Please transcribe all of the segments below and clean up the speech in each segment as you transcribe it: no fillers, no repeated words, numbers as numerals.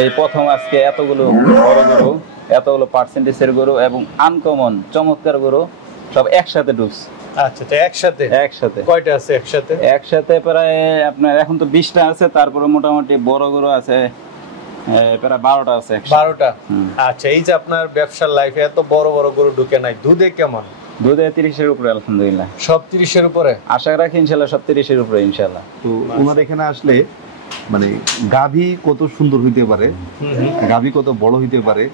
এই প্রথম আজকে এতগুলো বড় গরু, এতগুলো পার্সেন্টেজের গরু এবং আনকমন চমৎকার গরু সব একসাথে ঢুকছে। আচ্ছা, তো একসাথে কয়টা আছে? একসাথে প্রায় আপনার এখন তো 20টা আছে, তারপরে মোটামুটি বড় গরু আছে প্রায় 12টা আছে। 12টা। আচ্ছা, এই যে আপনার ব্যবসার লাইফে এত বড় বড় গরু ঢুকে নাই, দুধে কেমন? দুধে 30-এর উপরে আলহামদুলিল্লাহ। সব 30-এর উপরে আশা রাখি ইনশাআল্লাহ, সব 30-এর উপরে ইনশাআল্লাহ। তো ওনার এখানে আসলে মানে গাভী কত সুন্দর হইতে পারে, গাভী কত বড় হইতে পারে,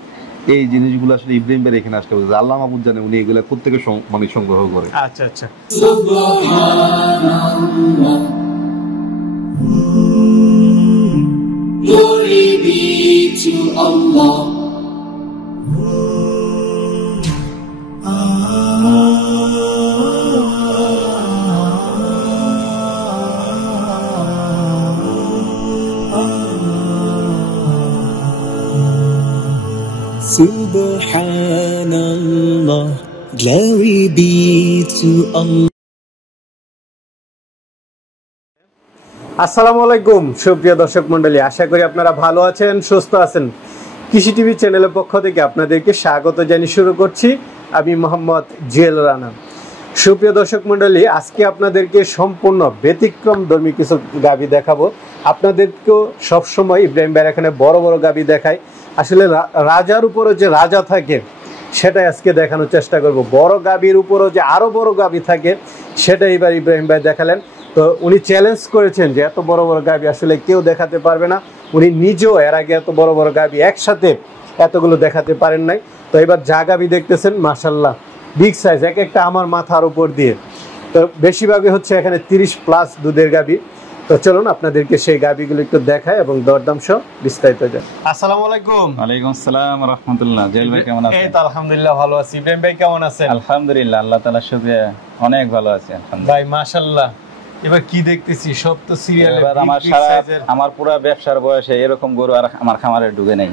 এই জিনিসগুলো আসলে ইব্রাহিম ভাই এখানে আসলে আল্লাহ মাহবুব জানে উনি এগুলা কোত্থেকে মানে সংগ্রহ করে। আচ্ছা আচ্ছা, Glory be to Allah. Subhanallah, glory be to Allah. আসসালামু আলাইকুম সুপ্রিয় দর্শক মণ্ডলী, আশা করি আপনারা ভালো আছেন, সুস্থ আছেন। কৃষি টিভি চ্যানেলের পক্ষ থেকে আপনাদেরকে স্বাগত জানিয়ে শুরু করছি আমি মোহাম্মদ জুয়েল রানা। সুপ্রিয় দর্শক মণ্ডলী, আজকে আপনাদেরকে সম্পূর্ণ ব্যতিক্রমধর্মী কিছু গাভী দেখাবো। আপনাদেরকেও সবসময় ইব্রাহিম ভাই এখানে বড় বড় গাভী দেখায়, আসলে রাজার উপরে যে রাজা থাকে সেটাই আজকে দেখানোর চেষ্টা করব। বড় গাভীর উপরও যে আরও বড় গাভী থাকে সেটাই এবার ইব্রাহিম ভাই দেখালেন। তো উনি চ্যালেঞ্জ করেছেন যে এত বড় বড় গাভী আসলে কেউ দেখাতে পারবে না। উনি নিজেও এর আগে এত বড় বড় গাভী একসাথে এতগুলো দেখাতে পারেন নাই। তো এবার যা গাভী দেখতেছেন মাশাল্লাহ বিগ সাইজ, এক একটা আমার মাথার উপর দিয়ে। তো বেশিরভাগই হচ্ছে এখানে 30+ দুধের গাভী। তো চলুন আপনাদেরকে সেই গাভীগুলো একটু দেখায় এবং দরদাম সহ বিস্তারিত যায়। আসসালামু আলাইকুম। ওয়ালাইকুম আসসালাম ওয়া রাহমাতুল্লাহ। জেল ভাই কেমন আছেন? এই তো আলহামদুলিল্লাহ ভালো আছি। ইব্রাহিম ভাই কেমন আছেন? আলহামদুলিল্লাহ, আল্লাহ তাআলার শুকরিয়া অনেক ভালো আছি আলহামদুলিল্লাহ। ভাই মাশাআল্লাহ, এবার কি দেখতেছি সব তো সিরিয়ালে। এবার আমার পুরো ব্যবসার বয়সে এরকম গরু আর আমার খামারে ঢুকে নেই,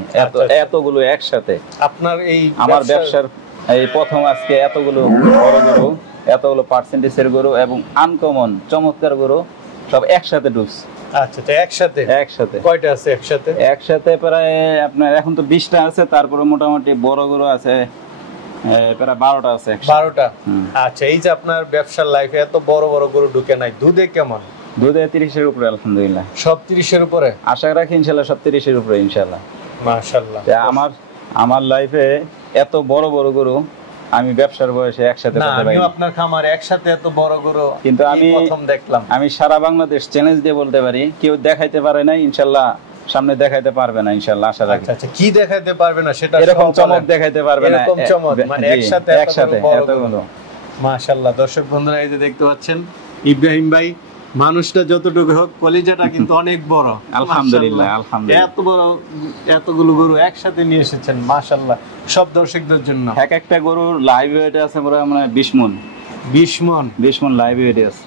এতগুলো একসাথে। আপনার এই আমার ব্যবসার এই প্রথম আজকে এতগুলো বড় গরু, এতগুলো পার্সেন্টেজের গরু এবং আনকমন চমৎকার গরু সব একসাথে ঢুকছে। আচ্ছা, তো একসাথে কয়টা আছে? একসাথে প্রায় আপনার এখন তো 20টা আছে, তারপরে মোটামুটি বড় গরু আছে প্রায় 12টা আছে। 12টা। আচ্ছা, এই যে আপনার ব্যবসার লাইফে এত বড় বড় গরু ঢুকে নাই, দুধে কেমন? দুধে 30-এর উপরে আলহামদুলিল্লাহ। সব 30-এর উপরে আশা রাখি ইনশাআল্লাহ, সব 30-এর উপরে ইনশাআল্লাহ। মাশাআল্লাহ। আমার লাইফে এত বড় বড় গরু আমি ব্যবসার বয়সে একসাথে দেখতে পাই। আপনার খামারে একসাথে এত বড় গরু কিন্তু আমি প্রথম দেখলাম। আমি সারা বাংলাদেশ চ্যালেঞ্জ দিয়ে বলতে পারি কেউ দেখাইতে পারে না, ইনশাআল্লাহ সামনে দেখাইতে পারবে না ইনশাআল্লাহ, আশা রাখি। আচ্ছা, কি দেখাইতে পারবে না সেটা? এরকম চমক দেখাইতে পারবে না, এরকম চমক মানে একসাথে এতগুলো। মাশাআল্লাহ। দর্শক বন্ধুরা, এই যে দেখতে পাচ্ছেন ইব্রাহিম ভাই, মানুষটা যতটুকু হোক কলিজাটা কিন্তু অনেক বড়। আলহামদুলিল্লাহ আলহামদুলিল্লাহ। এত বড় এতগুলো গরু একসাথে নিয়ে এসেছেন মাশাআল্লাহ, সব দর্শকদের জন্য। এক একটা গরুর লাইভ ওয়েট আছে মানে 20 মণ লাইভ ওয়েট আছে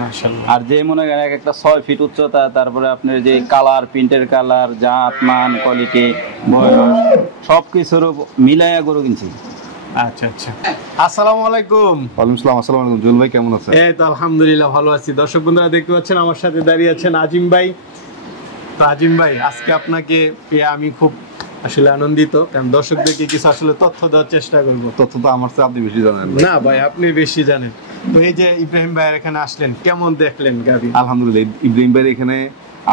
মাশাআল্লাহ। আর যে মনে করেন এক একটা 6 ফিট উচ্চতা, তারপরে আপনার যে কালার, প্রিন্টের কালার, জাত মান, কোয়ালিটি, বয়স সবকিছুর মিলায়া গরু কিনছি। আচ্ছা আচ্ছা, আসসালামু আলাইকুম। ওয়ালাইকুম আসসালাম। আসসালামু আলাইকুম জুয়েল ভাই, কেমন আছেন? এই তো আলহামদুলিল্লাহ ভালো আছি। দর্শক বন্ধুরা দেখতে পাচ্ছেন আমার সাথে দাঁড়িয়ে আছেন আজিম ভাই। তো আজিম ভাই, আজকে আপনাকে পেয়ে আমি খুব আসলে আনন্দিত, কারণ দর্শকদেরকে কিছু আসলে তথ্য দেওয়ার চেষ্টা করব। তথ্য তো আমার চেয়ে আপনি বেশি জানেন। না ভাই, আপনি বেশি জানেন। তো এই যে ইব্রাহিম ভাই এখানে আসলেন, কেমন দেখলেন গাভী? আলহামদুলিল্লাহ, ইব্রাহিম ভাই এখানে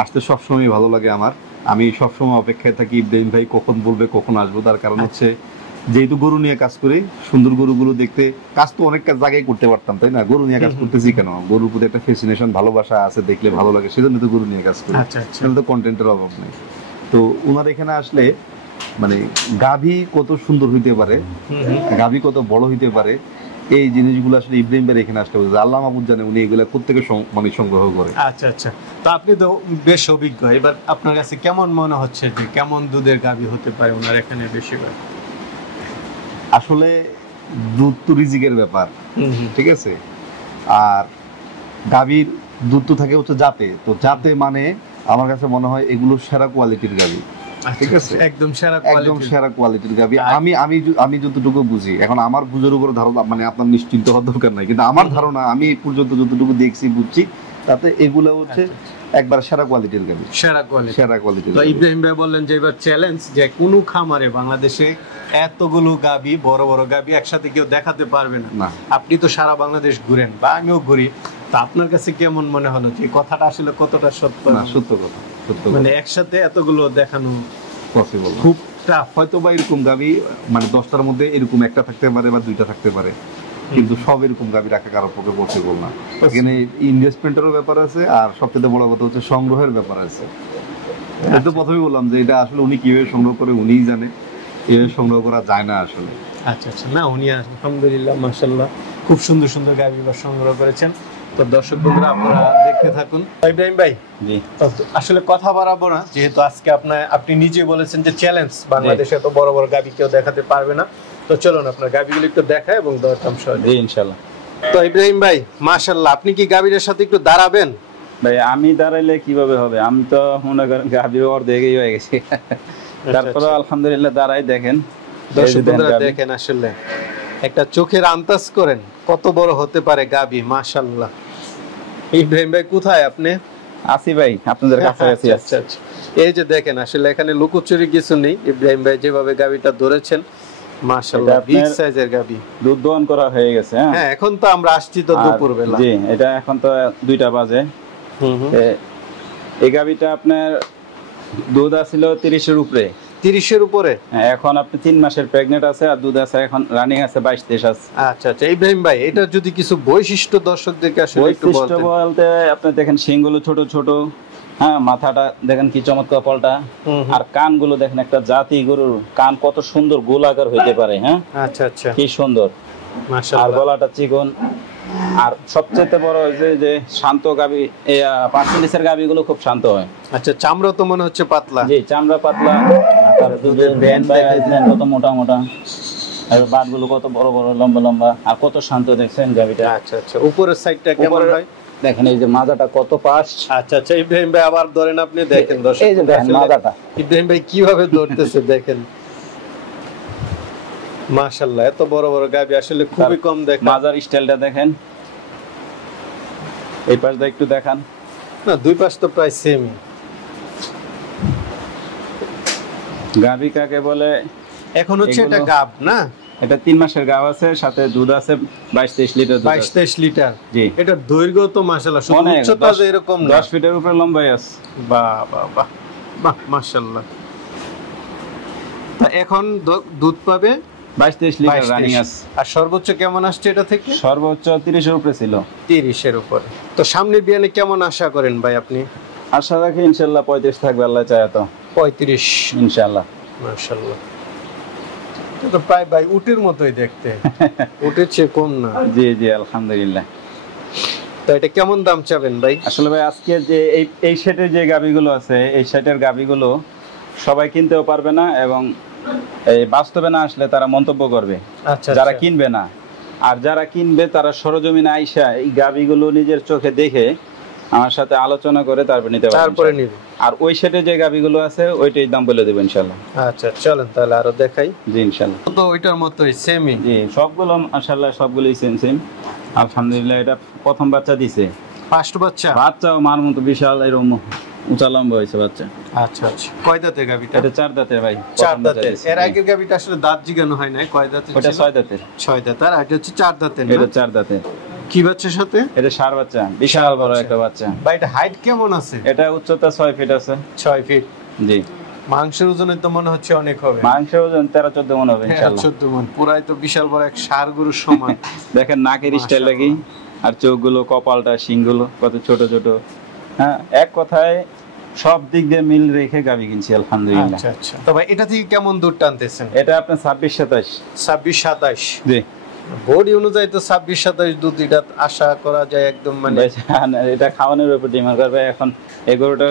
আসতে সবসময় ভালো লাগে আমার। আমি সবসময় অপেক্ষায় থাকি ইব্রাহিম ভাই কখন বলবে, কখন আসবো। তার কারণ হচ্ছে যেহেতু গরু নিয়ে কাজ করি, সুন্দর গরুগুলো দেখতে, কাজ তো অনেক জায়গায় করতে পারতাম, তাই না? গরু নিয়ে কাজ করতেছি কেন? গরুর প্রতি একটা ফ্যাসিনেশন, ভালোবাসা আছে, দেখলে ভালো লাগে, সেজন্য তো গরু নিয়ে কাজ করি। সেজন্য তো কন্টেন্টের অভাব নেই। তো ওনার এখানে আসলে মানে গাভী কত সুন্দর হইতে পারে, গাভী কত বড় হইতে পারে, এই জিনিসগুলো আসলে ইব্রাহিম ভাই এখানে আসলে আল্লাহ মাহবুব জানে উনি এগুলা কোত্থেকে মানে সংগ্রহ করে। আচ্ছা আচ্ছা, তো আপনি তো বেশ অভিজ্ঞ, এবার আপনার কাছে কেমন মনে হচ্ছে যে কেমন দুধের গাভী হতে পারে ওনার এখানে বেশিরভাগ? আসলে দুধ তো রিজিকের ব্যাপার, ঠিক আছে? আর গাভীর দুধ তো থাকে হচ্ছে জাতে, তো জাতে মানে আমার কাছে মনে হয় এগুলো সেরা কোয়ালিটির গাভী, ঠিক আছে? একদম সেরা কোয়ালিটির গাভী। আমি যতটুকু বুঝি, এখন আমার বুঝার উপর ধারণা মানে আপনার নিশ্চিন্ত হওয়ার দরকার নাই, কিন্তু আমার ধারণা আমি পর্যন্ত যতটুকু দেখছি বুঝছি তাতে এগুলো হচ্ছে একবার সেরা কোয়ালিটির গাবি, সেরা কোয়ালিটি। সেরা কোয়ালিটির। তো ইব্রাহিম ভাই বললেন যে এবার চ্যালেঞ্জ যে কোনো খামারে বাংলাদেশে এতগুলো গাবি, বড় বড় গাবি একসাথে কেউ দেখাতে পারবে না। আপনি তো সারা বাংলাদেশ ঘুরেন বা আমিও ঘুরি, তো আপনার কাছে কেমন মনে হলো যে কথাটা আসলে কতটা সত্য? না, সত্য কথা, সত্য কথা। মানে একসাথে এতগুলো দেখানো পসিবল খুব টাফ। হয়তো বা এরকম গাবি মানে 10টার মধ্যে এরকম একটা থাকতে পারে বা 2টা থাকতে পারে, কিন্তু সব এরকম গাবি রাখা কারোর পক্ষে পসিবল না। এখানে ইনভেস্টমেন্টেরও ব্যাপার আছে, আর সবচেয়ে বড় কথা হচ্ছে সংগ্রহের ব্যাপার আছে। এটা তো প্রথমেই বললাম যে এটা আসলে উনি কিভাবে সংগ্রহ করে উনিই জানে, এভাবে সংগ্রহ করা যায় না আসলে। আচ্ছা আচ্ছা, না উনি আলহামদুলিল্লাহ মাশাআল্লাহ খুব সুন্দর সুন্দর গাবি বা সংগ্রহ করেছেন। তো দর্শক বন্ধুরা আপনারা দেখতে থাকুন। ইব্রাহিম ভাই, জি আসলে কথা বাড়াবো না, যেহেতু আজকে আপনি নিজে বলেছেন যে চ্যালেঞ্জ, বাংলাদেশে এত বড় বড় গাবি কেউ দেখাতে পারবে না। তো চলুন আপনার গাবিগুলো একটু দেখায় এবং দরদাম সহ। জি ইনশাআল্লাহ। তো ইব্রাহিম ভাই মাশাআল্লাহ, আপনি কি গাবির সাথে একটু দাঁড়াবেন? ভাই আমি দাঁড়াইলে কিভাবে হবে, আমি তো মনে করেন গাভীর অর্ধেকই হয়ে গেছি। তারপরে আলহামদুলিল্লাহ দাঁড়াই দেখেন। দর্শক বন্ধুরা দেখেন, আসলে একটা চোখের আন্দাজ করেন কত বড় হতে পারে গাবি। মাশাআল্লাহ। ইব্রাহিম ভাই কোথায় আপনি? আসি ভাই, আপনাদের কাছে আছি। আচ্ছা আচ্ছা, এই যে দেখেন আসলে এখানে লুকোচুরি কিছু নেই। ইব্রাহিম ভাই যেভাবে গাবিটা ধরেছেন মাশাআল্লাহ, বিগ সাইজের গাবি। দুধ দহন করা হয়ে গেছে। হ্যাঁ, এখন তো আমরা আসছি তো দুপুর বেলা। জি, এটা এখন তো 2টা বাজে। এই গাবিটা আপনার দুধ আছিল 30-এর উপরে। 30-এর উপরে? হ্যাঁ, এখন আপনি 3 মাসের প্রেগনেন্ট আছে, আর দুধ আছে এখন রানিং আছে 22-23 আছে। আচ্ছা আচ্ছা, ইব্রাহিম ভাই এটা যদি কিছু বৈশিষ্ট্য দর্শকদেরকে আসলে একটু বলতেন। বৈশিষ্ট্য বলতে আপনি দেখেন শিংগুলো ছোট ছোট, হ্যাঁ মাথাটা দেখেন কি চমৎকার পাল্টা, আর কানগুলো দেখেন একটা জাতি গরুর কান কত সুন্দর গোলাকার হইতে পারে। হ্যাঁ আচ্ছা আচ্ছা, কি সুন্দর মাশাআল্লাহ। আর গলাটা চিকন, আর সবচেয়ে বড় যে শান্ত গাবি, এই পার্সেন্টেজের গাবিগুলো খুব শান্ত হয়। আচ্ছা, চামড়া তো মনে হচ্ছে পাতলা। জি, চামড়া পাতলা, আর দুধের ভ্যান কত মোটা মোটা, আর বাটগুলো কত বড় বড় লম্বা লম্বা, আর কত শান্ত দেখছেন গাবিটা। আচ্ছা আচ্ছা, উপরের সাইডটা কেমন হয় দেখেন, এই যে মাজাটা কত পাশ। আচ্ছা আচ্ছা, ইব্রাহিম ভাই আবার ধরেন, আপনি দেখেন দর্শক, এই যে দেখেন মাজাটা ইব্রাহিম ভাই কিভাবে ধরতেছে দেখেন। মাশাআল্লাহ, এত বড় বড় গাবি আসলে খুবই কম দেখা। মাজার স্টাইলটা দেখেন, এই পাশটা একটু দেখান। না, দুই পাশ তো প্রায় সেম। গাবি কাকে বলে? এখন হচ্ছে এটা গাব না, এটা 3 মাসের গাব আছে, সাথে দুধ আছে 22-23 লিটার। 22-23 লিটার। জি, এটা দৈর্ঘ্য তো মাশাআল্লাহ, শুধু উচ্চতা যে এরকম না, 10 ফিটের উপরে লম্বাই আছে। বাহ বাহ বাহ বাহ, মাশাআল্লাহ। তা এখন দুধ পাবে 22-23 লিটার রানিং আছে। আর সর্বোচ্চ কেমন আসছে এটা থেকে? সর্বোচ্চ 30-এর উপরে ছিল। 30-এর উপরে। তো সামনের বিয়ানে কেমন আশা করেন ভাই আপনি? আশা রাখি ইনশাআল্লাহ 35 থাকবে, আল্লাহ চায় তো 35 ইনশাআল্লাহ। মাশাআল্লাহ, এটা তো প্রায় ভাই উটের মতোই দেখতে, উটের চেয়ে কম না। জি জি, আলহামদুলিল্লাহ। তো এটা কেমন দাম চাবেন ভাই? আসলে ভাই আজকে যে এই সেটের যে গাবিগুলো আছে, এই সেটের গাবিগুলো সবাই কিনতেও পারবে না, এবং এই বাস্তবে না আসলে তারা মন্তব্য করবে। আচ্ছা, যারা কিনবে না, আর যারা কিনবে তারা সরজমিনে আইসা এই গাবিগুলো নিজের চোখে দেখে আমার সাথে আলোচনা করে তারপর নিতে পারবে, তারপরে নিবে। আর ওই সেটে যে গাবিগুলো আছে ওইটাই দাম বলে দেব ইনশাআল্লাহ। আচ্ছা, চলেন তাহলে আরো দেখাই। জি ইনশাআল্লাহ। তো ওইটার মতোই সেমই। জি, সবগুলো মাশাআল্লাহ সবগুলোই সেম। আলহামদুলিল্লাহ, এটা প্রথম বাচ্চা দিছে। ফার্স্ট বাচ্চা? বাচ্চাও মার মতো বিশাল এরকম উঁচা লম্বা হয়েছে বাচ্চা। আচ্ছা আচ্ছা, কয় দাঁতের গাবিটা? এটা 4 দাঁতের ভাই। 4 দাঁতের। এর আগের গাবিটা আসলে দাঁত জিগানো হয় না, কয় দাঁতের? ওটা 6 দাঁতের। 6 দাঁত। আর এটা হচ্ছে 4 দাঁতের। এটা 4 দাঁতের। কি বাচ্চার সাথে? এটা ষাঁড় বাচ্চা, বিশাল বড় একটা বাচ্চা। ভাই এটা হাইট কেমন আছে? এটা উচ্চতা 6 ফিট আছে। 6 ফিট। জি। মাংসের ওজনে তো মনে হচ্ছে অনেক হবে। মাংসের ওজন 13-14 মণ হবে ইনশাআল্লাহ। 14 মণ, পুরাই তো বিশাল বড় এক ষাঁড় গরুর সমান। দেখেন নাকের স্টাইলটা কি, আর চোখগুলো, কপালটা, শিংগুলো কত ছোট ছোট। হ্যাঁ, এক কথায় সব দিক দিয়ে মিল রেখে গাবি কিনছি আলহামদুলিল্লাহ। আচ্ছা আচ্ছা। তো ভাই এটা থেকে কেমন দুধ টানতেছেন? এটা আপনার 26-27। 26-27। জি। বডি অনুযায়ী তো 26-27 দুধ এটা আশা করা যায় একদম, মানে এটা খাওয়ানোর উপর ডিমান্ড করবে। এখন এই গরুটা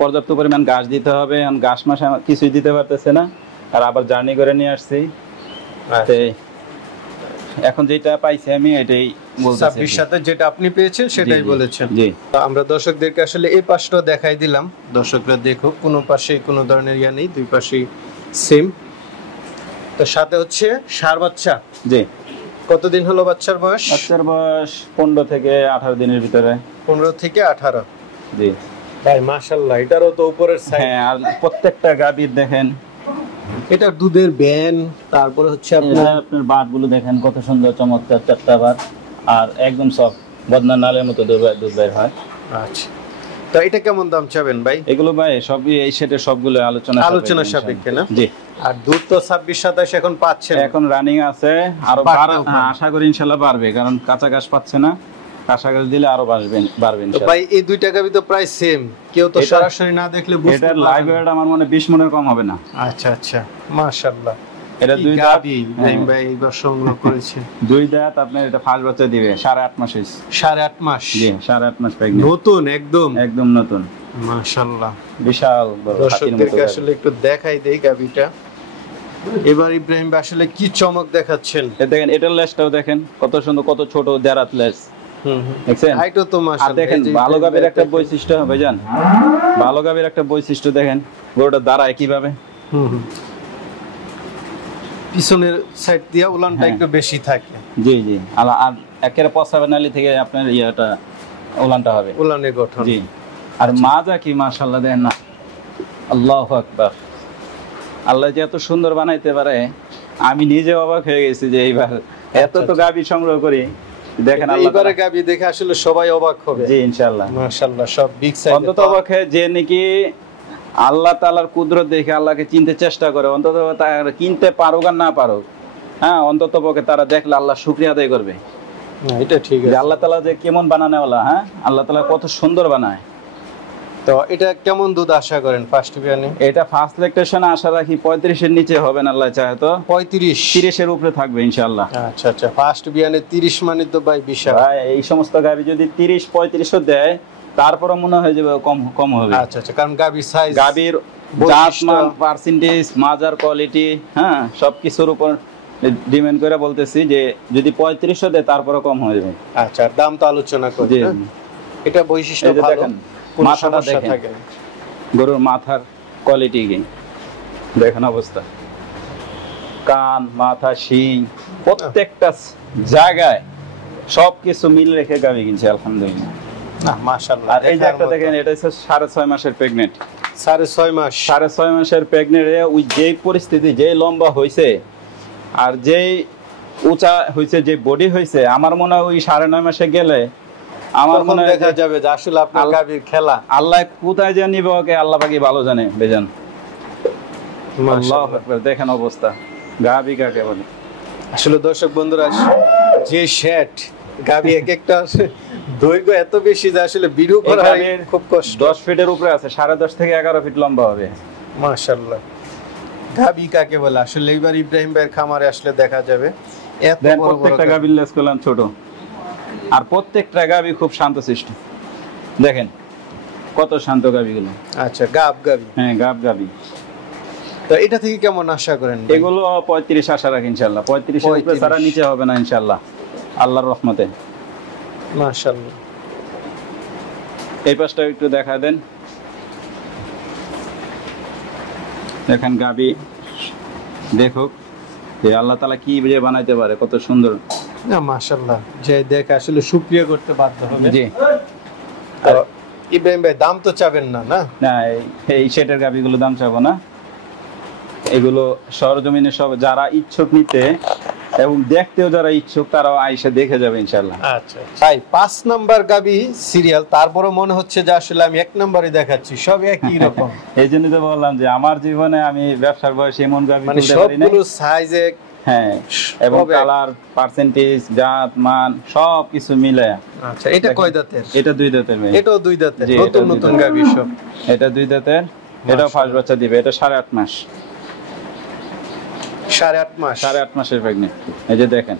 পর্যাপ্ত পরিমাণ ঘাস দিতে হবে, এখন ঘাস মাসে কিছুই দিতে পারতেছে না, আর আবার জার্নি করে নিয়ে আসছি। এখন যেটা পাইছি আমি এটাই বলতেছি। 26 যেটা আপনি পেয়েছেন সেটাই বলেছেন। জি। আমরা দর্শকদেরকে আসলে এই পাশটা দেখাই দিলাম, দর্শকরা দেখো কোনো পাশে কোনো ধরনের ইয়া নেই, দুই পাশেই সেম। তো সাথে হচ্ছে ষাঁড় বাচ্চা। জি। কতদিন হলো বাচ্চার বয়স? বাচ্চার বয়স 15 থেকে 18 দিনের ভিতরে। 15 থেকে 18। জি ভাই মাশাআল্লাহ, এটারও তো উপরের সাইড। হ্যাঁ, আর প্রত্যেকটা গাভীর দেখেন এটা দুধের ব্যান, তারপরে হচ্ছে আপনার বাটগুলো দেখেন কত সুন্দর চমৎকার, চারটা বাট, আর একদম সফট, বদনা নালের মতো দুধ বের হয়। আচ্ছা, তো এটা কেমন দাম চাবেন ভাই? এগুলো ভাই সবই এই সেটের সবগুলো আলোচনা সাপেক্ষে না? জি। আর দুধ তো 26-27 এখন পাচ্ছেন? এখন রানিং আছে, আরো আশা করি ইনশাআল্লাহ বাড়বে, কারণ কাঁচা ঘাস পাচ্ছে না, কাঁচা ঘাস দিলে আরো বাড়বে ইনশাআল্লাহ। ভাই এই দুইটা গাভী তো প্রায় সেম, কেউ তো সরাসরি না দেখলে বুঝতে পারবে না। এটার লাইভ ওয়েট আমার মনে 20 মনের কম হবে না। আচ্ছা আচ্ছা, মাশাআল্লাহ। এটা দুই গাভী ইব্রাহিম ভাই এইবার সংগ্রহ করেছে। দুই দাঁত, আপনার এটা ফার্স্ট বাচ্চা দিবে 8.5 মাস। 8.5 মাস? জি, 8.5 মাস প্রেগন্যান্ট, নতুন, একদম নতুন, মাশাআল্লাহ। বিশাল বড়। দর্শকদেরকে আসলে একটু দেখাই দেই গাভীটা। এবার ইব্রাহিম ভাই আসলে কি চমক দেখাচ্ছেন। দেখেন এটার লেজটাও দেখেন কত সুন্দর, কত ছোট দেরাত লেজ। দেখছেন? হাইটও তো মাশাআল্লাহ। আর দেখেন ভালো গাভীর একটা বৈশিষ্ট্য ভাইজান, ভালো গাভীর একটা বৈশিষ্ট্য দেখেন গরুটা দাঁড়ায় কিভাবে। পিছনের সাইড দিয়ে উলানটা একটু বেশি থাকে। জি জি, আর একের পছাবে নালি থেকে আপনার ইয়েটা উলানটা হবে, উলানের গঠন। জি। আর মাজা কি মাশাআল্লাহ, দেন না, আল্লাহু আকবার। আল্লাহ যে এত সুন্দর বানাইতে পারে, আমি নিজে অবাক হয়ে গেছি যে এইবার এত তো গাভী সংগ্রহ করি। দেখেন এইবারে গাভী দেখে আসলে সবাই অবাক হবে। জি ইনশাআল্লাহ, মাশাআল্লাহ, সব বিগ সাইজ। অন্তত অবাক হয় যে নাকি আল্লাহ তাআলার কুদরত দেখে আল্লাহকে চিনতে চেষ্টা করে, অন্তত তারা কিনতে পারুক আর না পারুক, হ্যাঁ, অন্তত পক্ষে তারা দেখলে আল্লাহ শুকরিয়া আদায় করবে। এটা ঠিক আছে, আল্লাহ তাআলা যে কেমন বানানোওয়ালা, হ্যাঁ, আল্লাহ তাআলা কত সুন্দর বানায়। তো এটা কেমন দুধ আশা করেন ফার্স্ট বিয়ানে? এটা ফার্স্ট ল্যাকটেশনে আশা রাখি 35 এর নিচে হবে না, আল্লাহ চাহে তো 30 এর উপরে থাকবে ইনশাআল্লাহ। আচ্ছা আচ্ছা, ফার্স্ট বিয়ানে 30 মানে তো ভাই বিশাল। ভাই এই সমস্ত গাভী যদি 30-35 দেয় তারপরে মনে হয় যে কম হবে। আচ্ছা আচ্ছা, কারণ গাভীর সাইজ, গাভীর জাতমান, পার্সেন্টেজ, মাজার কোয়ালিটি, হ্যাঁ, সবকিছুর উপর ডিমান্ড করে বলতেছি যে যদি 35 দেয় তারপরে কম হয়ে যাবে। আচ্ছা, আর দাম তো আলোচনা করি। এটা বৈশিষ্ট্য ভালো। দেখেন মাথাটা দেখেন, গরুর মাথার কোয়ালিটি কি দেখেন, অবস্থা, কান, মাথা, শিং, প্রত্যেকটা জায়গায় সবকিছু মিল রেখে গাভী কিনছে আলহামদুলিল্লাহ। না মাশাআল্লাহ। আর এই যে একটা দেখেন, এটা হচ্ছে 6.5 মাসের প্রেগনেন্ট। 6.5 মাস? 6.5 মাসের প্রেগনেন্টে ওই যেই পরিস্থিতি, যেই লম্বা হয়েছে আর যেই উঁচা হয়েছে, যে বডি হয়েছে, আমার মনে হয় ওই 9.5 মাসে গেলে আমার মনে হয় দেখা যাবে যে আসলে আপনার গাভীর খেলা। আল্লাহ কোথায় যে নিবে ওকে আল্লাহ পাকি ভালো জানে বেজান। আল্লাহু আকবার, দেখেন অবস্থা গাভী কাকে বলে। আসলে দর্শক বন্ধুরা, যে শেট গাভী এক একটা দৈর্ঘ্য এত বেশি যে আসলে ভিডিও করা খুব কষ্ট। 10 ফিটের উপরে আছে, 10.5 থেকে 11 ফিট লম্বা হবে। মাশাআল্লাহ, গাভী কাকে বলে আসলে এবার ইব্রাহিম ভাইয়ের খামারে আসলে দেখা যাবে। এত বড় বড় প্রত্যেকটা গাভীর লেজ কলাম ছোট, আর প্রত্যেকটা গাভী খুব শান্তশিষ্ট। দেখেন কত শান্ত গাভীগুলো। আচ্ছা, গাভী। হ্যাঁ, গাভী। তো এটা থেকে কেমন আশা করেন? এগুলো 35 আশা রাখি ইনশাআল্লাহ। 35 এর উপরে ছাড়া নিচে হবে না ইনশাআল্লাহ, আল্লাহর রহমতে। মাশাআল্লাহ। এই পাশটা একটু দেখা দেন, দেখেন গাভী দেখুক যে আল্লাহ তাআলা কি বুঝে বানাইতে পারে, কত সুন্দর। না মাশাআল্লাহ, যে দেখে আসলে শুকরিয়া করতে বাধ্য হবে। জি। আর ইব্রাহিম ভাই দাম তো চাবেন না? না, এই সেটের গাভীগুলো দাম চাবো না। এগুলো সরজমিনে সব যারা ইচ্ছুক নিতে এবং দেখতেও যারা ইচ্ছুক তারাও আইসা দেখে যাবে ইনশাআল্লাহ। আচ্ছা ভাই, 5 নাম্বার গাবি সিরিয়াল, তারপরে মনে হচ্ছে যে আসলে আমি 1 নম্বরই দেখাচ্ছি, সব একই রকম। এইজন্য তো বললাম যে আমার জীবনে আমি ব্যবসার বয়সে এমন গাবি তুলতে পারি না। সবগুলো সাইজে, হ্যাঁ, এবং কালার, পার্সেন্টেজ, জাত, মান সব কিছু মিলে। আচ্ছা, এটা কয় দাঁতের? এটা 2 দাঁতের। এটাও 2 দাঁতের, নতুন নতুন গাবি সব। এটা 2 দাঁতের, এটাও ফার্স্ট বাচ্চা দিবে। এটা 8.5 মাস। 8.5 মাস? 8.5 মাসের প্রেগন্যান্ট। এই যে দেখেন,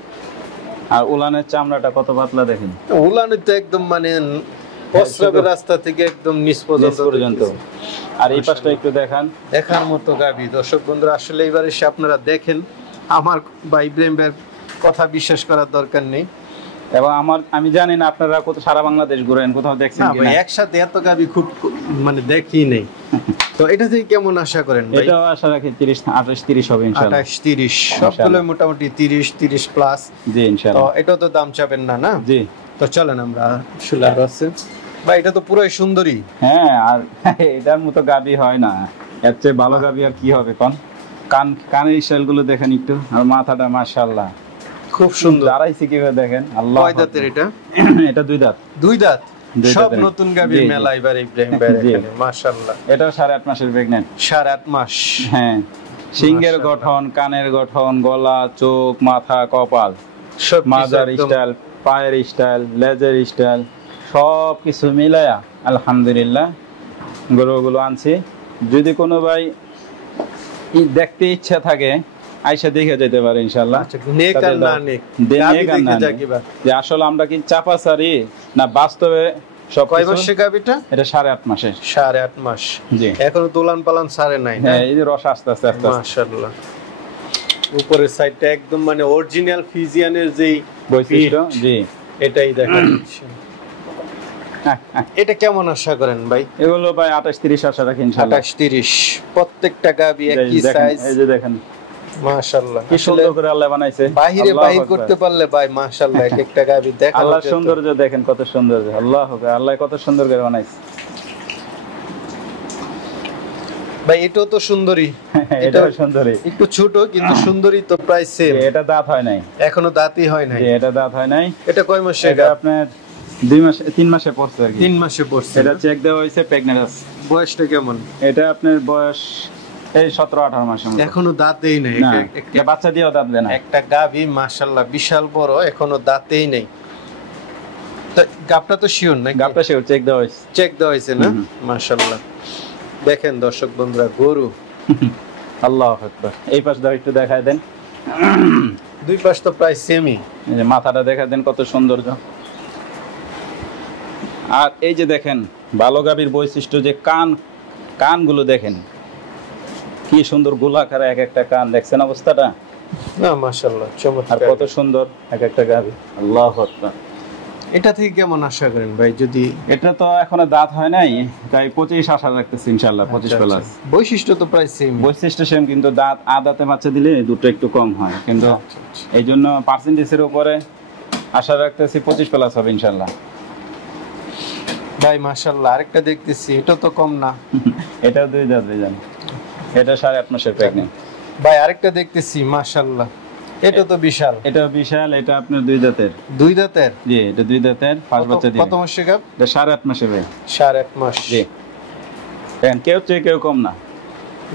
আর উলানের চামড়াটা কত পাতলা দেখেন। উলানের তো একদম মানে প্রস্রাবের রাস্তা থেকে একদম নিচ পর্যন্ত। আর এই পাশটা একটু দেখান, দেখার মতো গাবি। দর্শক বন্ধুরা, আসলে এবারে এসে আপনারা দেখেন, আমার বা ইব্রাহিম ভাইয়ের কথা বিশ্বাস করার দরকার নেই। এবং আমি জানি না আপনারা কত সারা বাংলাদেশ ঘুরেন, কোথাও দেখছেন কিনা। একসাথে এত গাবি খুব মানে দেখি নেই। তো এটা থেকে কেমন আশা করেন ভাই? এটাও আশা রাখি 30 28 30 হবে ইনশাআল্লাহ। 28 30 সবগুলো মোটামুটি 30 প্লাস। জি ইনশাআল্লাহ। তো এটা তো দাম চাবেন না না? জি। তো চলেন আমরা আসলে আর আছে ভাই, এটা তো পুরোই সুন্দরী। হ্যাঁ, আর এটার মতো গাবি হয় না, এর চেয়ে ভালো গাবি আর কি হবে কোন? কানের স্টাইল গুলো দেখেন একটু, আর মাথাটা মাশাআল্লাহ খুব সুন্দর। দাঁড়াইছে কিভাবে দেখেন। আল্লাহ। কয় দাঁতের এটা? এটা 2 দাঁত। 2 দাঁত। সব দাঁতের। নতুন গাবির জি, মেলা এবার ইব্রাহিম ভাই এখানে মাশাআল্লাহ। এটা 8.5 মাসের প্রেগন্যান্ট। 8.5 মাস। হ্যাঁ, সিংহের গঠন, কানের গঠন, গলা, চোখ, মাথা, কপাল, সব মাজার স্টাইল, পায়ের স্টাইল, লেজের স্টাইল, সব কিছু মিলায়া আলহামদুলিল্লাহ গরুগুলো আনছি। যদি কোনো ভাই দেখতে ইচ্ছা থাকে আইসা দেখে যেতে পারে ইনশাআল্লাহ। আচ্ছা, নেক আর না নেক, গাবি দেখে যাকিবা যে আসলে আমরা কি চাপাচারি না বাস্তবে সব। কয় মাসে গাবিটা? এটা 8.5 মাসে। 8.5 মাস। জি। এখনো দোলান পালান ছাড়ে নাই না? হ্যাঁ, এই যে রস আস্তে আস্তে আস্তে মাশাআল্লাহ। উপরের সাইডটা একদম মানে অরিজিনাল ফিজিয়ানের যেই বৈশিষ্ট্য, জি এটাই দেখা যাচ্ছে। এটা কেমন আশা করেন ভাই? এগুলো ভাই 28 30 আশা রাখি ইনশাআল্লাহ। 28 30 প্রত্যেকটা গাবি একই সাইজ। এই যে দেখেন মাশাআল্লাহ, কি সুন্দর করে আল্লাহ বানাইছে। বাহিরে বাহির করতে পারলে ভাই মাশাআল্লাহ এক একটা গাবি দেখা আল্লাহ সৌন্দর্য দেখেন, কত সৌন্দর্য। আল্লাহ আল্লাহ কত সুন্দর করে বানাইছে ভাই। এটাও তো সুন্দরী। এটাও সুন্দরী, একটু ছোট কিন্তু সুন্দরী তো প্রায় সেম। এটা দাঁত হয় নাই এখনো দাঁতই হয় নাই। জি, এটা দাঁত হয় নাই। এটা কয় মাসে? এটা আপনার 2 মাসে 3 মাসে পড়ছে আর কি। 3 মাসে পড়ছে। এটা চেক দেওয়া হয়েছে, প্রেগন্যান্ট আছে। বয়সটা কেমন? এটা আপনার বয়স এই 17 18 মাসের মতো। এখনো দাঁতেই নেই। না, এটা বাচ্চা দিয়েও দাঁত দেয় না। একটা গাভী মাশাআল্লাহ বিশাল বড়, এখনো দাঁতেই নেই। তো গাবটা তো শিওর না? গাবটা শিওর, চেক দেওয়া হয়েছে। চেক দেওয়া হয়েছে না? মাশাআল্লাহ। দেখেন দর্শক বন্ধুরা গরু। আল্লাহু আকবার। এই পাশ দাও একটু দেখায় দেন। দুই পাশ তো প্রায় সেমই। এই যে মাথাটা দেখায় দেন, কত সৌন্দর্য। আর এই যে দেখেন ভালো গাভীর বৈশিষ্ট্য, যে কানগুলো দেখেন কি সুন্দর গোলাকার এক একটা কান, দেখছেন অবস্থাটা? না মাশাআল্লাহ আর চমৎকার। কত সুন্দর এক একটা গাভী। আল্লাহু আকবার। এটা থেকে কেমন আশা করেন ভাই? যদি এটা তো এখনো দাঁত হয় নাই, তাই 25 আশা রাখতেছি ইনশাআল্লাহ। 25 প্লাস। বৈশিষ্ট্য তো প্রায় সেম। বৈশিষ্ট্য সেম, কিন্তু দাঁত আদাতে বাচ্চা দিলে দুটো একটু কম হয়, কিন্তু এই জন্য পার্সেন্টেজের উপরে আশা রাখতেছি 25 প্লাস হবে ইনশাআল্লাহ। ভাই মাশাআল্লাহ, আরেকটা দেখতেছি, এটা তো কম না। এটাও 2 দাঁত ভাইজান। এটা 8.5 মাসের প্রেগন্যান্ট। ভাই আরেকটা দেখতেছি মাশাআল্লাহ, এটা তো বিশাল। এটা বিশাল, এটা আপনার 2 দাঁতের। 2 দাঁতের? জি, এটা 2 দাঁতের, 5 বাচ্চা দিবে। কত মাসে গাব? এটা 8.5 মাসের ভাই। 8.5 মাস। জি। দেখেন কেউ চেয়ে কেউ কম না।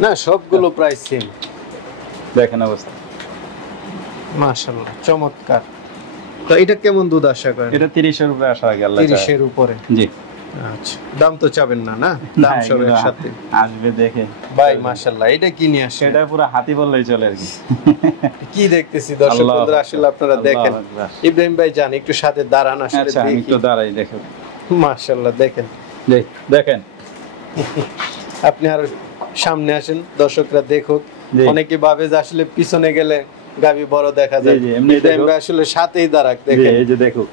না সবগুলো প্রায় সেম। দেখেন অবস্থা মাশাআল্লাহ চমৎকার। তো এটা কেমন দুধ আশা করেন? এটা 30 এর উপরে আশা রাখি আল্লাহ চায়। 30 এর উপরে? জি। আচ্ছা, দাম তো চাবেন না? না দাম সব একসাথে আসবে দেখে। ভাই মাশাআল্লাহ, এটা কি নিয়ে আসে? এটা পুরো হাতি বললেই চলে আর কি। কি দেখতেছি দর্শক বন্ধুরা, আসলে আপনারা দেখেন। ইব্রাহিম ভাই জান একটু সাথে দাঁড়ান, আসলে আচ্ছা আমি একটু দাঁড়াই দেখেন। মাশাআল্লাহ দেখেন। জি দেখেন। আপনি আর সামনে আসেন, দর্শকরা দেখুক। অনেকে ভাবে যে আসলে পিছনে গেলে গাবি বড় দেখা যায়। ইব্রাহিম ভাই আসলে সাথেই দাঁড়াক, দেখেন। এই যে দেখো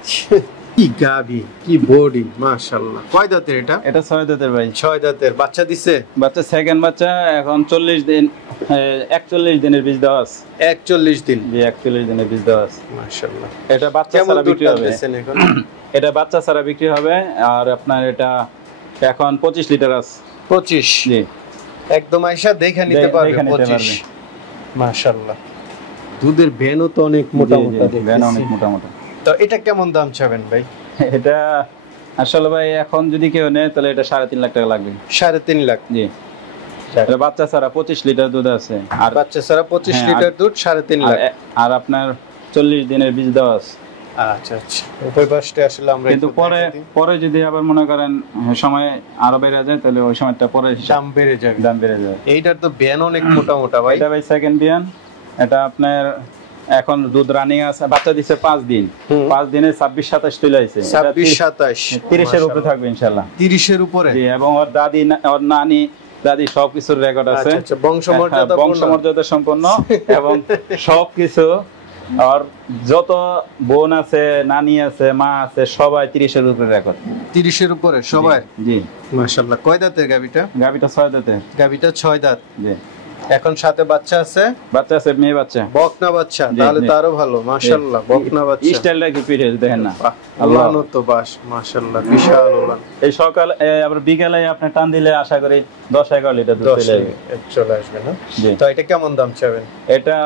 কি গাবি, কি বডি মাশাআল্লাহ। কয় দাঁতের এটা? এটা 6 দাঁতের ভাই। 6 দাঁতের। বাচ্চা দিছে? বাচ্চা সেকেন্ড বাচ্চা, এখন 40 দিন 41 দিনের বীজ দেওয়া আছে। 41 দিন? জি 41 দিনের বীজ দেওয়া আছে মাশাআল্লাহ। এটা বাচ্চা ছাড়া বিক্রি হবে এখন? এটা বাচ্চা ছাড়া বিক্রি হবে। আর আপনার এটা এখন 25 লিটার আছে। 25? জি একদম আয়শা দেখে নিতে পারবে। 25 মাশাআল্লাহ। দুধের ভ্যানও তো অনেক মোটা মোটা, ভ্যান অনেক মোটা মোটা। তো এটা কেমন দাম চাবেন ভাই? এটা আসলে ভাই এখন যদি কেউ নেয় তাহলে এটা 3.5 লাখ টাকা লাগবে। 3.5 লাখ? জি। এটা বাচ্চা ছাড়া 25 লিটার দুধ আছে। আর বাচ্চা ছাড়া 25 লিটার দুধ 3.5 লাখ। আর আপনার 40 দিনের বীজ দেওয়া আছে। আচ্ছা আচ্ছা, উপর পাশে আসলে আমরা কিন্তু পরে যদি আবার মনে করেন সময় আরো বেড়ে যায়, তাহলে ওই সময়টা পরে দাম বেড়ে যাবে। এইটার তো ভ্যান অনেক মোটা মোটা ভাই। এটা ভাই সেকেন্ড বিয়ান। এটা আপনার এখন দুধ রানিং আছে, বাচ্চা দিছে 5 দিন। 5 দিনে 26 27 চলে আইছে। 26 27 30 এর উপরে থাকবে ইনশাআল্লাহ। 30 এর উপরে? জি। এবং ওর দাদি ওর নানি দাদি সবকিছুর রেকর্ড আছে। আচ্ছা, বংশমর্যাদা সম্পন্ন এবং সবকিছু আর যত বোন আছে, নানি আছে, মা আছে, সবাই 30-এর উপরে রেকর্ড। 30-এর উপরে সবাই? জি। মাশাআল্লাহ। কয় দাঁতের গাবিটা? গাবিটা 6 দাঁতের। গাবিটা 6 দাঁত। জি। এখন সাথে বাচ্চা আছে? বাচ্চা আছে, মেয়ে বাচ্চা। বকনা বাচ্চা, তাহলে তো আরো ভালো। মাশাআল্লাহ, বকনা বাচ্চা। স্টাইলটা কি পিঠে দেখেন না, আল্লাহ তো বাস, মাশাআল্লাহ, বিশাল ওলান। এই সকাল আবার বিকেলে আপনি টান দিলে আশা করি 10-11 লিটার দুধ চলে আসবে না? জি। তো এটা কেমন দাম চাবেন? এটা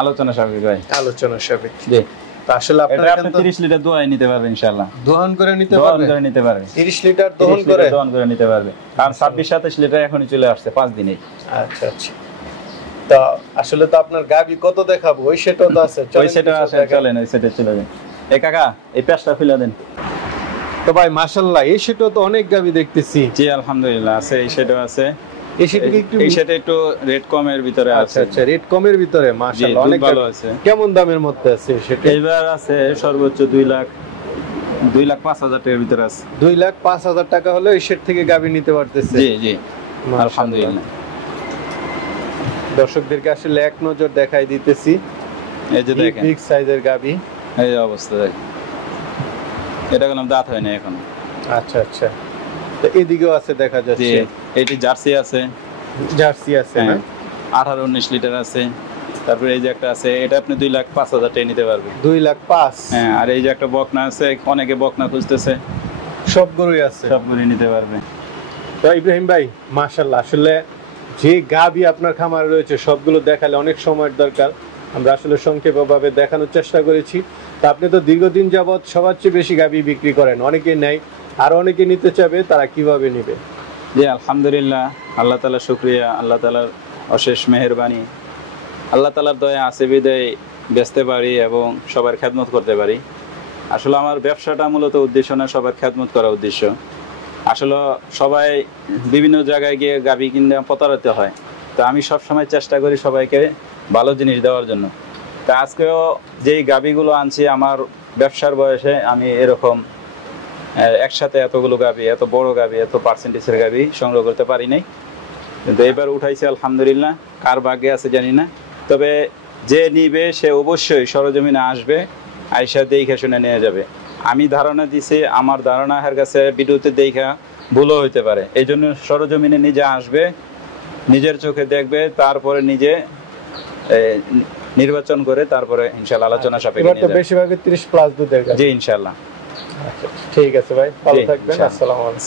আলোচনা সাপেক্ষে ভাই। আলোচনা সাপেক্ষে। জি। তো আসলে আপনারা আপনি 30 লিটার দোয়াই নিতে পারবেন ইনশাআল্লাহ। দোহন করে নিতে পারবে? দোহন করে নিতে পারবে। 30 লিটার দোহন করে নিতে পারবে। আর 26-27 লিটার এখনই চলে আসছে 5 দিনে। আচ্ছা আচ্ছা। তা আসলে তো আপনার গাবি কত দেখাবো? ওই সেটাও তো আছে। ওই সেটা আছে, চলেন ওই সেটা চলে যান। এই কাকা এই পেছটা ফেলে দেন। তো ভাই মাশাআল্লাহ, এই সেটাও তো অনেক গাবি দেখতেছি। জি আলহামদুলিল্লাহ আছে, এই সেটাও আছে। এই সেটা একটু রেট কমের ভিতরে আছে। আচ্ছা আচ্ছা, রেট কমের ভিতরে মাশাআল্লাহ অনেক ভালো আছে। কেমন দামের মধ্যে আছে সেটা? এইবার আছে সর্বোচ্চ 2,05,000 টাকার ভিতরে আছে। 2,05,000 টাকা হলে এই সেট থেকে গাবি নিতে পারতেছে। জি জি আলহামদুলিল্লাহ। দর্শকদেরকে আসলে এক নজর দেখাই দিতেছি। এই যে দেখেন বিগ সাইজের গাবি, এই অবস্থা দেখেন। এটা কোনো দাঁত হয় না এখন। আচ্ছা আচ্ছা। তো এদিকেও আছে দেখা যাচ্ছে। এটি জার্সি আছে। জার্সি আছে না? 18-19 লিটার আছে। তারপরে এই যে একটা আছে, এটা আপনি 2,05,000 টাকা নিতে পারবেন। 2,05,000? হ্যাঁ। আর এই যে একটা বকনা আছে, অনেকে বকনা খুঁজতেছে, সব গরুই আছে, সব গরু নিতে পারবে। তো ইব্রাহিম ভাই মাশাআল্লাহ, আসলে যে গাবি আপনার খামারে রয়েছে সবগুলো দেখালে অনেক সময়ের দরকার। আমরা আসলে সংক্ষেপভাবে দেখানোর চেষ্টা করেছি। তা আপনি তো দীর্ঘদিন যাবৎ সবার চেয়ে বেশি গাবি বিক্রি করেন, অনেকে নেয়, আর অনেকে নিতে চাবে, তারা কিভাবে নিবে? জি আলহামদুলিল্লাহ, আল্লাহ তাআলার শুকরিয়া, আল্লাহ তাআলার অশেষ মেহেরবানি। আল্লাহ তাআলার দয়া আছে বিদায় বেচতে পারি এবং সবার খেদমত করতে পারি। আসলে আমার ব্যবসাটা মূলত উদ্দেশ্য না, সবার খেদমত করা উদ্দেশ্য। আসলে সবাই বিভিন্ন জায়গায় গিয়ে গাবি কিনে প্রতারিত হয়, তো আমি সবসময় চেষ্টা করি সবাইকে ভালো জিনিস দেওয়ার জন্য। তা আজকেও যেই গাবিগুলো আনছি, আমার ব্যবসার বয়সে আমি এরকম একসাথে এতগুলো গাবি, এত বড় গাবি, এত পার্সেন্টেজের গাবি সংগ্রহ করতে পারি নাই, কিন্তু এবার উঠাইছি আলহামদুলিল্লাহ। কার ভাগ্যে আছে জানি না, তবে যে নিবে সে অবশ্যই সরজমিনে আসবে, আইসা দেখে শুনে নিয়ে যাবে। আমি ধারণা দিছি, আমার ধারণা এর কাছে ভিডিওতে দেখা ভুলও হইতে পারে, এই জন্য সরজমিনে নিজে আসবে, নিজের চোখে দেখবে, তারপরে নিজে নির্বাচন করে তারপরে ইনশাআল্লাহ আলোচনা সাপেক্ষে নিয়ে যাবে। বেশিরভাগ 30+ দুধের গাবি। জি ইনশাআল্লাহ। আচ্ছা ঠিক আছে ভাই, ভালো থাকবেন। আসসালামু আলাইকুম।